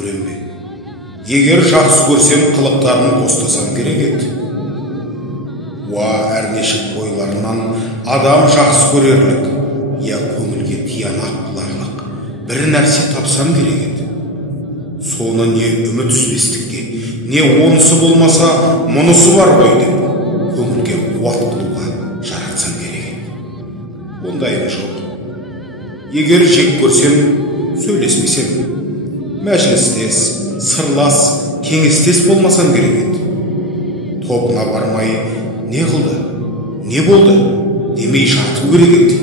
көрем бе? Егер жақсы көрсем, қылықтарын қостасам керек еді. Уа әрнешік бойларынан адам жақсы көрерлік, я көңілге тиянақ бұларлық бір нәрсе тапсам керек еді. Соны не үміт үзбестікке, не онысы болмаса мұнысы бар ғой деп, көңілге қуат қылуға жаратсам керек еді. Ондайым жоқ. Егер жек көрсем, сөйлеспесем, мәжілістес, сырлас, кеңестес болмасам керек еді. Тобына бармай, не қылды, не болды демей жату керек еді.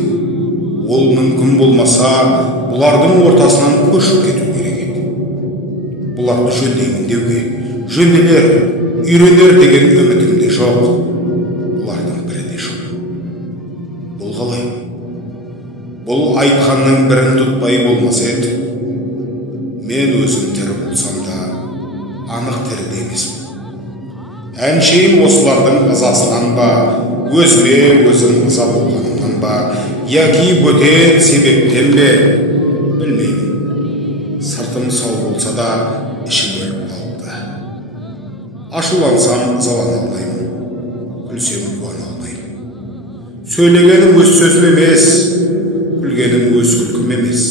Ол мүмкін болмаса, бұлардың ортасынан көшіп кету керек еді. Бұларды жөндеймін деуге, жөнделер, үйренер деген үмітім де жоқ. Бұлардың бірі де жоқ. Бұл қалай? Бұл айтқанның бірін тұтпай болмаса еді. Мен өзім тірі болсам да, анық тірі емеспін. Әншейін осылардың ызасынан ба, өзіме өзім ыза болғанымнан ба, яки бөтен себептен бе, білмеймін. Сыртым сау болса да, ішім өліп қалды. Ашулансам ызалана алмаймын, күлсем қуана алмаймын. Сөйлегенім өз сөзім емес, күлгенім өз күлкім емес.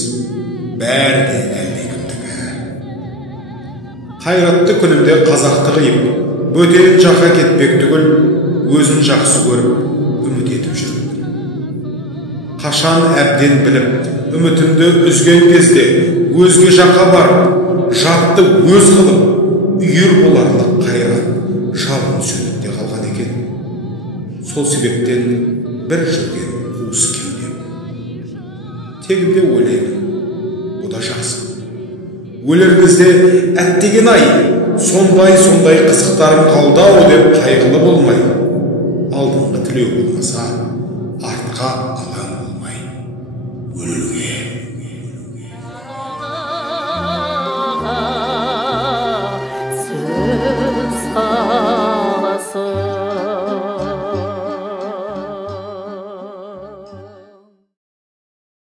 Бәрі де әлдекімдікі. Қайратты күнімде қазақты қиып, бөтен жаққа кетпек түгіл, өзін жақсы көріп, үміт етіп жүрмін. Қашан әбден біліп, үмітімді үзген кезде, өзге жаққа барып, жатты өз қылып, үйір боларлық қайрат, жалын сөніп те қалған екен. Сол себептен бір жүрген қуыс кеудем. Тегінде ойлаймын, бұл да жақсы. Өлер кезде әттеген-ай, сондай қызықтарым қалды-ау деп қайғылы болмай, алдыңғы тілеу болмаса, артқа